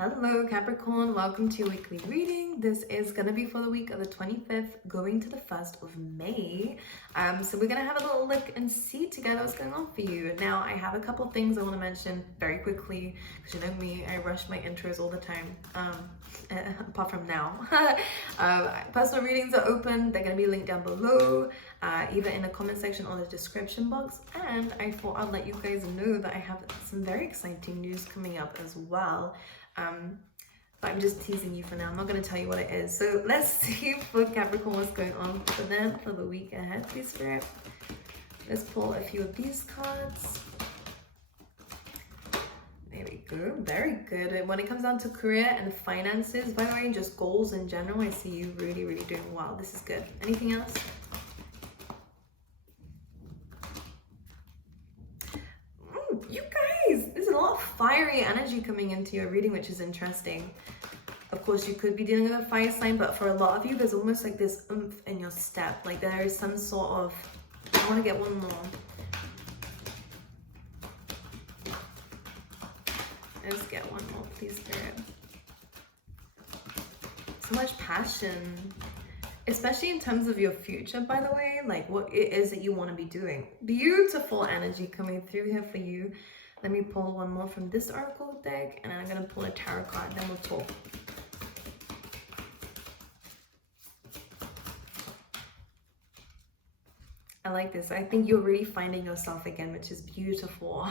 Hello Capricorn, welcome to your weekly reading. This is going to be for the week of the 25th going to the 1st of May. So we're going to have a little look and see together what's going on for you. Now I have a couple things I want to mention very quickly because you know me, I rush my intros all the time, apart from now. Personal readings are open, they're going to be linked down below, either in the comment section or the description box. And I thought I'd let you guys know that I have some very exciting news coming up as well. But I'm just teasing you for now. I'm not going to tell you what it is. So let's see for Capricorn what's going on for them for the week ahead, please, Spirit. Let's pull a few of these cards. There we go. Very good. When it comes down to career and finances, by the way, just goals in general, I see you really, really doing well. This is good. Anything else? You guys, there's a lot of fiery energy coming into your reading, which is interesting. Of course, you could be dealing with a fire sign, but for a lot of you, there's almost like this oomph in your step. Like there is some sort of, I want to get one more. Let's get one more, please, Spirit. So much passion, especially in terms of your future, by the way, like what it is that you want to be doing. Beautiful energy coming through here for you. Let me pull one more from this oracle deck, and I'm going to pull a tarot card, then we'll talk. I like this. I think you're really finding yourself again, which is beautiful.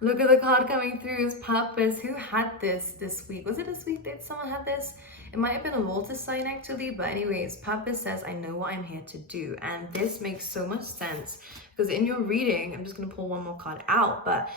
Look at the card coming through, is purpose. Who had this week? Was it this week that someone had this? It might have been a water sign actually, but anyways, purpose says, I know what I'm here to do. And this makes so much sense because in your reading, I'm just going to pull one more card out, but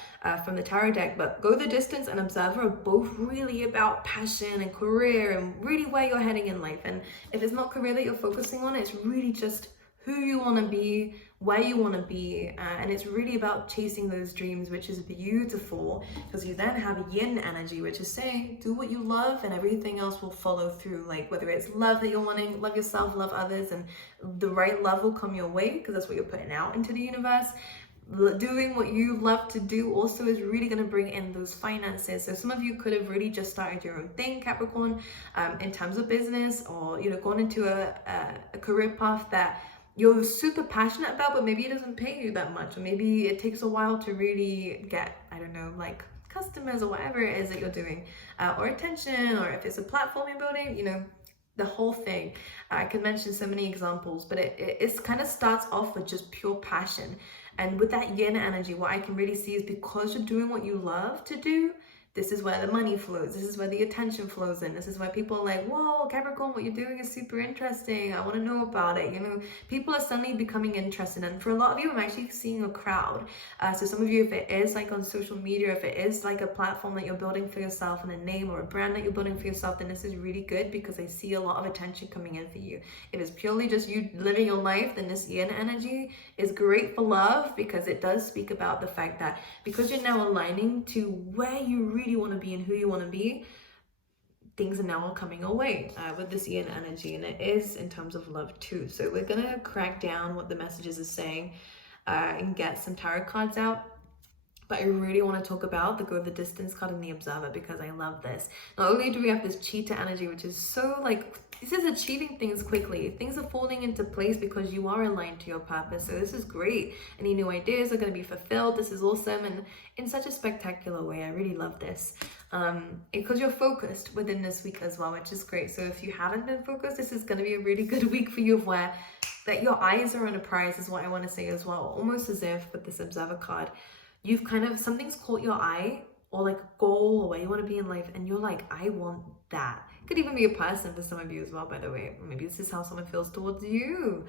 from the tarot deck, but Go the Distance and Observer are both really about passion and career and really where you're heading in life. And if it's not career that you're focusing on, it's really just who you want to be, where you want to be, and it's really about chasing those dreams, which is beautiful because you then have yin energy, which is saying do what you love and everything else will follow through. Like whether it's love that you're wanting, love yourself, love others, and the right love will come your way because that's what you're putting out into the universe. Doing what you love to do also is really going to bring in those finances. So some of you could have really just started your own thing, Capricorn, in terms of business, or gone into a career path that you're super passionate about, but maybe it doesn't pay you that much, or maybe it takes a while to really get, I don't know, like customers or whatever it is that you're doing, or attention, or if it's a platform you're building, the whole thing. I can mention so many examples, but it kind of starts off with just pure passion. And with that yin energy, what I can really see is because you're doing what you love to do, this is where the money flows. This is where the attention flows in. This is where people are like, whoa, Capricorn, what you're doing is super interesting. I want to know about it. People are suddenly becoming interested. And for a lot of you, I'm actually seeing a crowd. So some of you, if it is like on social media, if it is like a platform that you're building for yourself and a name or a brand that you're building for yourself, then this is really good because I see a lot of attention coming in for you. If it's purely just you living your life, then this yin energy is great for love because it does speak about the fact that because you're now aligning to where you really want to be and who you want to be, things are now coming away with this yin energy, and it is in terms of love too. So we're gonna crack down what the messages are saying and get some tarot cards out. But I really want to talk about the Go the Distance card and the Observer because I love this. Not only do we have this cheetah energy, which is so like, this is achieving things quickly. Things are falling into place because you are aligned to your purpose. So this is great. Any new ideas are going to be fulfilled. This is awesome and in such a spectacular way. I really love this. Because you're focused within this week as well, which is great. So if you haven't been focused, this is going to be a really good week for you of where that your eyes are on a prize is what I want to say as well. Almost as if with this Observer card, you've kind of, something's caught your eye or like a goal or where you want to be in life and you're like, I want that. It could even be a person for some of you as well, by the way. Maybe this is how someone feels towards you.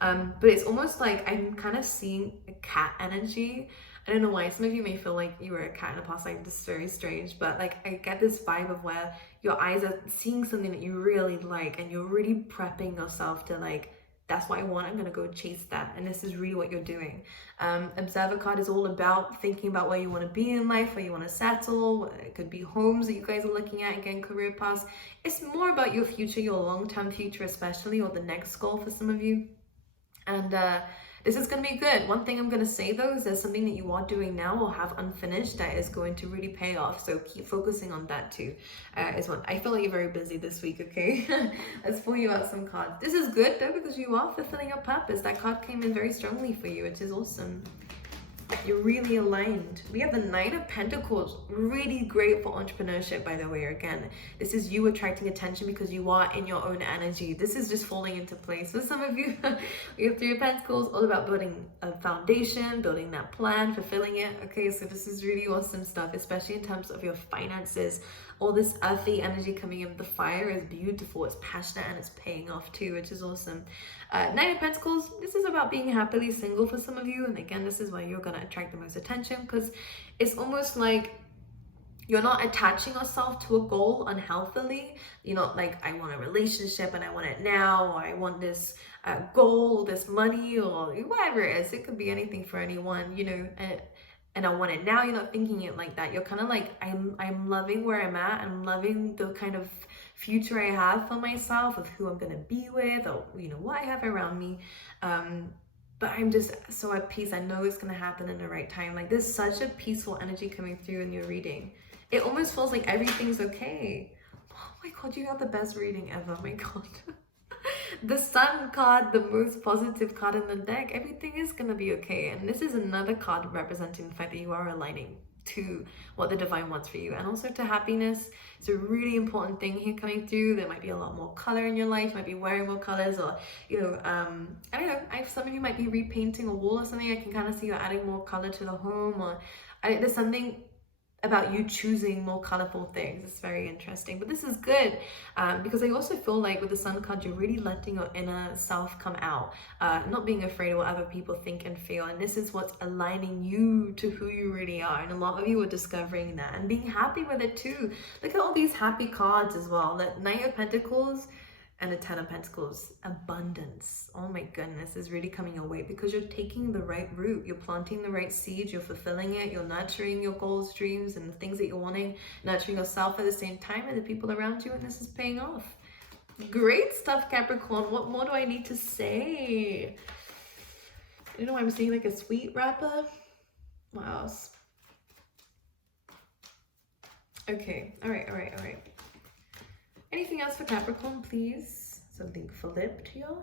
But it's almost like I'm kind of seeing a cat energy. I don't know why. Some of you may feel like you were a cat in the past, like this is very strange, but like I get this vibe of where your eyes are seeing something that you really like and you're really prepping yourself to like, that's what I want, I'm gonna go chase that. And this is really what you're doing. Observer card is all about thinking about where you want to be in life, where you want to settle. It could be homes that you guys are looking at, again, career paths. It's more about your future, your long-term future especially, or the next goal for some of you. And This is going to be good. One thing I'm going to say though is there's something that you are doing now or have unfinished that is going to really pay off. So keep focusing on that too. Is one. I feel like you're very busy this week, okay? Let's pull you out some cards. This is good though because you are fulfilling your purpose. That card came in very strongly for you, which is awesome. You're really aligned. We have the Knight of Pentacles, really great for entrepreneurship, by the way. Again, this is you attracting attention because you are in your own energy. This is just falling into place. For some of you, we have Three of Pentacles, all about building a foundation, building that plan, fulfilling it. Okay, so this is really awesome stuff, especially in terms of your finances. All this earthy energy coming in, the fire is beautiful, it's passionate, and it's paying off too, which is awesome. Knight of Pentacles, this is about being happily single for some of you, and again, this is why you're gonna attract the most attention, because it's almost like you're not attaching yourself to a goal unhealthily. You're not like, I want a relationship and I want it now, or I want this goal, this money, or whatever it is. It could be anything for anyone, you know, and I want it now. You're not thinking it like that. You're kind of like, I'm loving where I'm at. I'm loving the kind of future I have for myself, of who I'm gonna be with, or you know what I have around me. But I'm just so at peace. I know it's gonna happen in the right time. Like there's such a peaceful energy coming through in your reading. It almost feels like everything's okay. Oh my god, you got the best reading ever. Oh my god. The Sun card, the most positive card in the deck. Everything is gonna be okay. And this is another card representing the fact that you are aligning to what the divine wants for you, and also to happiness. It's a really important thing here coming through. There might be a lot more color in your life. You might be wearing more colors, or you know, I don't know, some of you might be repainting a wall or something. I can kind of see you adding more color to the home, or there's something about you choosing more colorful things. It's very interesting, but this is good because I also feel like with the Sun card, you're really letting your inner self come out, not being afraid of what other people think and feel, and this is what's aligning you to who you really are. And a lot of you are discovering that and being happy with it too. Look at all these happy cards as well. The Knight of Pentacles and the Ten of Pentacles, abundance. Oh my goodness, is really coming your way because you're taking the right route. You're planting the right seeds, you're fulfilling it, you're nurturing your goals, dreams, and the things that you're wanting, nurturing yourself at the same time and the people around you, and this is paying off. Great stuff, Capricorn. What more do I need to say? You know, I'm seeing like a sweet wrapper. What else? Okay, all right. Anything else for Capricorn, please? Something flipped here.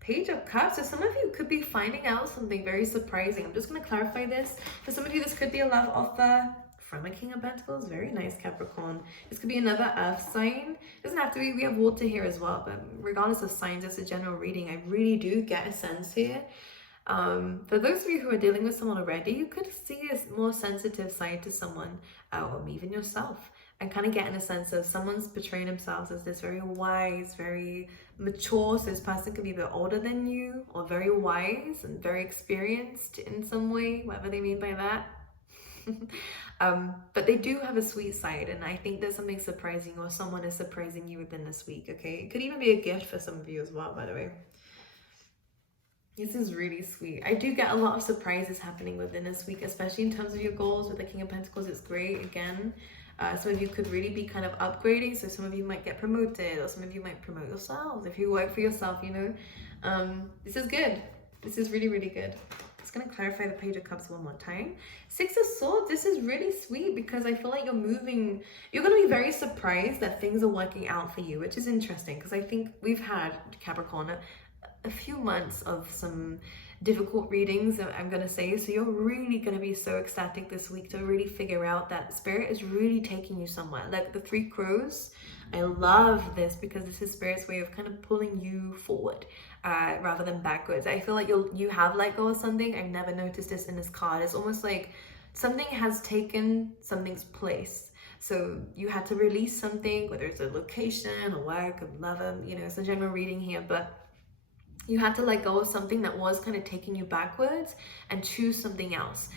Page of Cups. So some of you could be finding out something very surprising. I'm just going to clarify this. For some of you, this could be a love offer from a King of Pentacles. Very nice, Capricorn. This could be another earth sign. It doesn't have to be. We have water here as well. But regardless of signs, it's a general reading. I really do get a sense here. For those of you who are dealing with someone already, you could see a more sensitive side to someone, or even yourself, and kind of getting a sense of someone's portraying themselves as this very wise, very mature. So this person could be a bit older than you, or very wise and very experienced in some way, whatever they mean by that. But they do have a sweet side, and I think there's something surprising, or someone is surprising you within this week, okay? It could even be a gift for some of you as well, by the way. This is really sweet. I do get a lot of surprises happening within this week, especially in terms of your goals. With the King of Pentacles, it's great. Again, some of you could really be kind of upgrading. So some of you might get promoted, or some of you might promote yourselves. If you work for yourself, you know, this is good. This is really, really good. Just going to clarify the Page of Cups one more time. Six of Swords, this is really sweet because I feel like you're moving. You're going to be very surprised that things are working out for you, which is interesting because I think we've had, Capricorn, a few months of some difficult readings, I'm gonna say. So you're really gonna be so ecstatic this week to really figure out that Spirit is really taking you somewhere. Like the Three Crows, I love this because this is Spirit's way of kind of pulling you forward rather than backwards. I feel like you have let go of something. I've never noticed this in this card. It's almost like something has taken something's place. So you had to release something, whether it's a location, a work, a lover, you know, it's a general reading here, but you had to let go of something that was kind of taking you backwards and choose something else.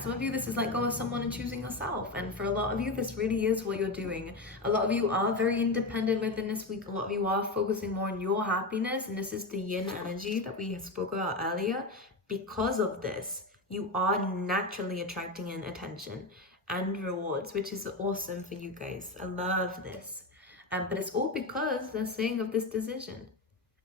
Some of you, this is let go of someone and choosing yourself. And for a lot of you, this really is what you're doing. A lot of you are very independent within this week. A lot of you are focusing more on your happiness. And this is the yin energy that we spoke about earlier. Because of this, you are naturally attracting in attention and rewards, which is awesome for you guys. I love this. But it's all because they're saying of this decision.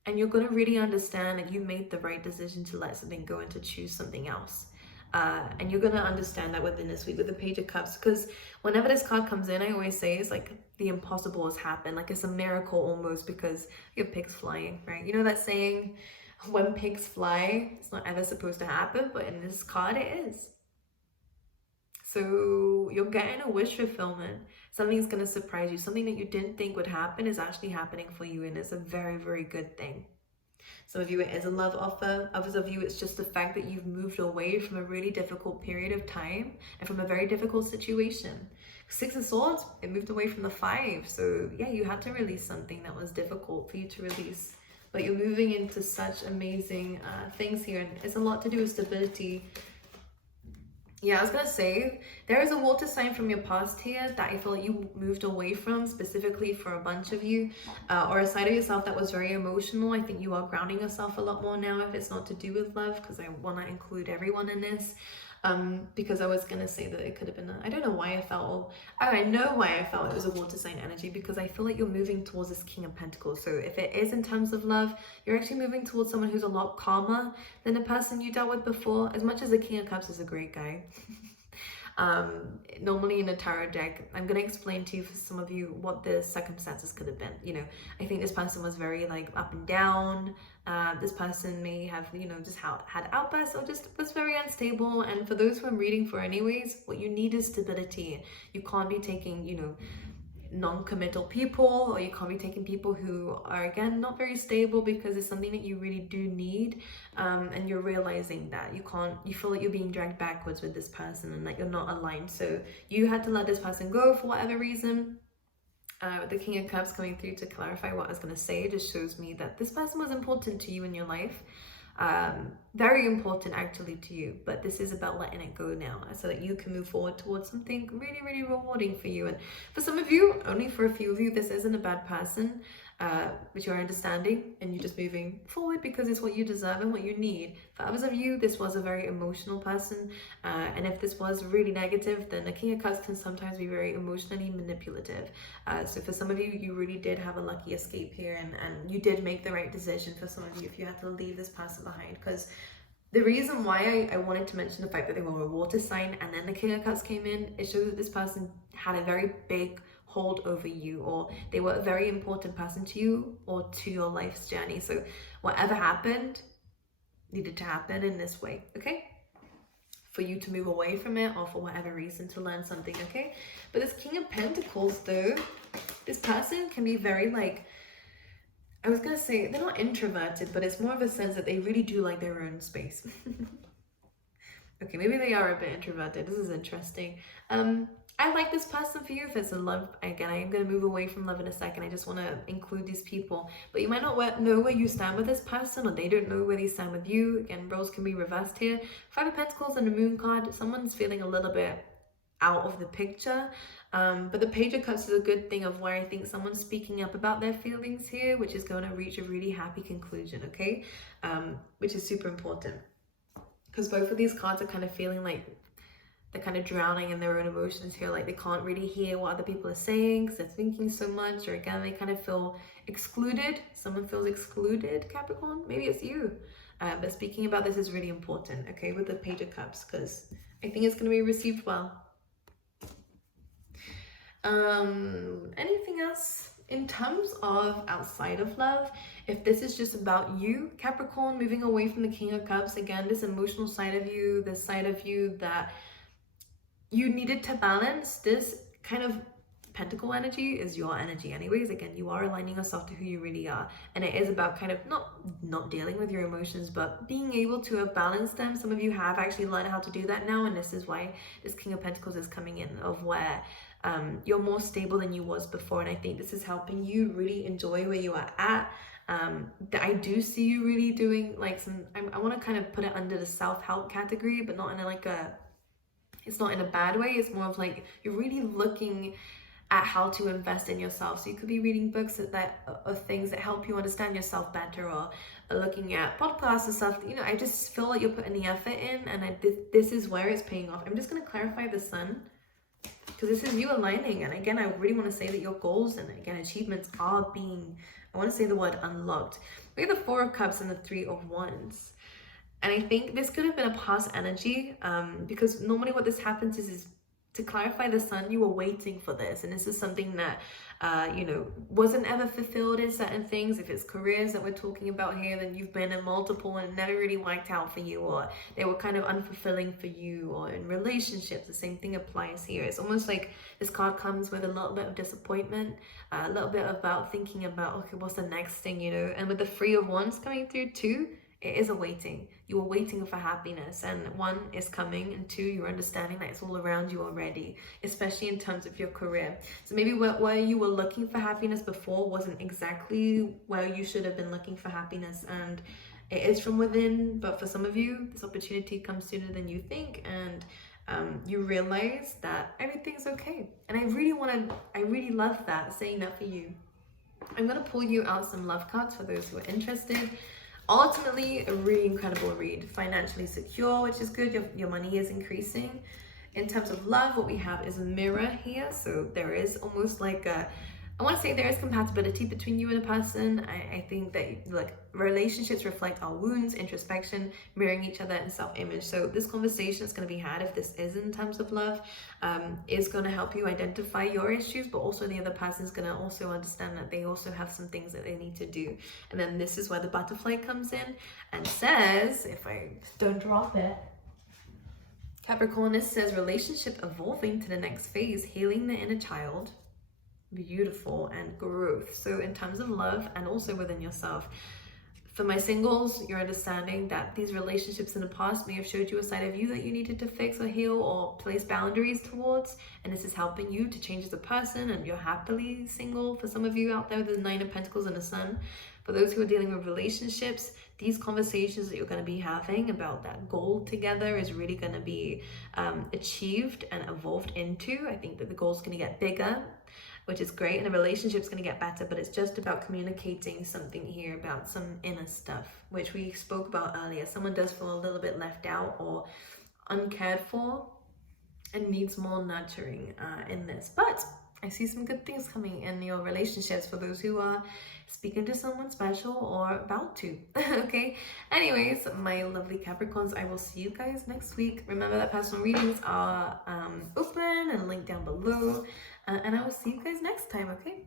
And you're going to really understand that you made the right decision to let something go and to choose something else. And you're going to understand that within this week with the Page of Cups, because whenever this card comes in, I always say it's like the impossible has happened. Like it's a miracle almost, because you have pigs flying, right? You know that saying, when pigs fly, it's not ever supposed to happen, but in this card it is. So you're getting a wish fulfillment. Something's going to surprise you. Something that you didn't think would happen is actually happening for you, and it's a very, very good thing. Some of you it is a love offer. Others of you it's just the fact that you've moved away from a really difficult period of time and from a very difficult situation. Six of Swords, it moved away from the Five. So yeah, you had to release something that was difficult for you to release. But you're moving into such amazing things here, and it's a lot to do with stability. Yeah, I was gonna say, there is a water sign from your past here that I feel like you moved away from, specifically for a bunch of you, or a side of yourself that was very emotional. I think you are grounding yourself a lot more now if it's not to do with love, because I want to include everyone in this. Because I was gonna say that it could have been I don't know why I felt, I know why I felt it was a water sign energy, because I feel like you're moving towards this King of Pentacles. So if it is in terms of love, you're actually moving towards someone who's a lot calmer than the person you dealt with before. As much as the King of Cups is a great guy, normally in a tarot deck, I'm going to explain to you, for some of you, what the circumstances could have been. You know, I think this person was very like up and down. This person may have, you know, just had outbursts or just was very unstable. And for those who I'm reading for anyways, what you need is stability. You can't be taking, you know, non-committal people, or you can't be taking people who are, again, not very stable, because it's something that you really do need. And you're realizing that you feel like you're being dragged backwards with this person and that you're not aligned. So you had to let this person go for whatever reason. The King of Cups coming through to clarify what I was going to say just shows me that this person was important to you in your life. Very important actually to you, but this is about letting it go now so that you can move forward towards something really, really rewarding for you. And for some of you, only for a few of you, this isn't a bad person, but you're understanding and you're just moving forward because it's what you deserve and what you need. For others of you, this was a very emotional person, and if this was really negative, then the King of Cups can sometimes be very emotionally manipulative. So for some of you, you really did have a lucky escape here, and you did make the right decision. For some of you, if you had to leave this person behind, because the reason why I wanted to mention the fact that they were a water sign and then the King of Cups came in, it shows that this person had a very big hold over you, or they were a very important person to you or to your life's journey. So whatever happened needed to happen in this way, okay? For you to move away from it, or for whatever reason to learn something, okay? But this King of Pentacles though, this person can be very like, I was gonna say they're not introverted, but it's more of a sense that they really do like their own space. Okay, maybe they are a bit introverted. This is interesting. I like this person for you if it's a love. Again, I am going to move away from love in a second. I just want to include these people. But you might not know where you stand with this person, or they don't know where they stand with you. Again, roles can be reversed here. Five of Pentacles and a Moon card. Someone's feeling a little bit out of the picture. But the Page of Cups is a good thing of where I think someone's speaking up about their feelings here, which is going to reach a really happy conclusion, okay? Which is super important. Because both of these cards are kind of feeling like they're kind of drowning in their own emotions here, like they can't really hear what other people are saying because they're thinking so much, or again, they kind of feel excluded. Someone feels excluded, Capricorn. Maybe it's you. But speaking about this is really important, okay, with the Page of Cups, because I think it's going to be received well. Anything else? In terms of outside of love, if this is just about you, Capricorn, moving away from the King of Cups, again, this emotional side of you, this side of you that you needed to balance, this kind of Pentacle energy is your energy anyways. Again, you are aligning yourself to who you really are, and it is about kind of not dealing with your emotions, but being able to have balanced them. Some of you have actually learned how to do that now, and this is why this King of Pentacles is coming in, of where you're more stable than you was before, and I think this is helping you really enjoy where you are at. I do see you really doing like some, I want to kind of put it under the self-help category, but not in it's not in a bad way. It's more of like you're really looking at how to invest in yourself. So you could be reading books of things that help you understand yourself better, or looking at podcasts and stuff. You know, I just feel like you're putting the effort in, and this is where it's paying off. I'm just going to clarify the Sun. because this is you aligning. And again, I really want to say that your goals and again achievements are being, I want to say the word unlocked. We have the Four of Cups and the Three of Wands. And I think this could have been a past energy, because normally what this happens is to clarify the sun, you were waiting for this. And this is something that, wasn't ever fulfilled in certain things. If it's careers that we're talking about here, then you've been in multiple and never really worked out for you, or they were kind of unfulfilling for you, or in relationships, the same thing applies here. It's almost like this card comes with a little bit of disappointment, a little bit about thinking about, okay, what's the next thing, and with the Three of Wands coming through too, it is a waiting. You are waiting for happiness, and one is coming, and two, you're understanding that it's all around you already, especially in terms of your career. So maybe where you were looking for happiness before wasn't exactly where you should have been looking for happiness, and it is from within. But for some of you, this opportunity comes sooner than you think, and you realize that everything's okay. And I really love that, saying that for you. I'm gonna pull you out some love cards for those who are interested. Ultimately, a really incredible read. Financially secure, which is good. Your money is increasing. In terms of love, what we have is a mirror here. So there is almost like I want to say there is compatibility between you and a person. I think that like relationships reflect our wounds, introspection, mirroring each other, and self-image. So this conversation is going to be had, if this is in terms of love, is going to help you identify your issues, but also the other person is going to also understand that they also have some things that they need to do. And then this is where the butterfly comes in and says, if I don't drop it, Capricorn, this says relationship evolving to the next phase, healing the inner child. Beautiful, and growth. So in terms of love and also within yourself, for my singles, you're understanding that these relationships in the past may have showed you a side of you that you needed to fix or heal or place boundaries towards, and this is helping you to change as a person, and you're happily single. For some of you out there, the Nine of Pentacles and the Sun. For those who are dealing with relationships, these conversations that you're going to be having about that goal together is really going to be achieved and evolved into. I think that the goal is going to get bigger, which is great, and the relationship's going to get better, but it's just about communicating something here about some inner stuff, which we spoke about earlier. Someone does feel a little bit left out or uncared for and needs more nurturing in this. But I see some good things coming in your relationships for those who are speaking to someone special or about to. Okay, anyways, my lovely Capricorns, I will see you guys next week. Remember that personal readings are open and linked down below, and I will see you guys next time. Okay.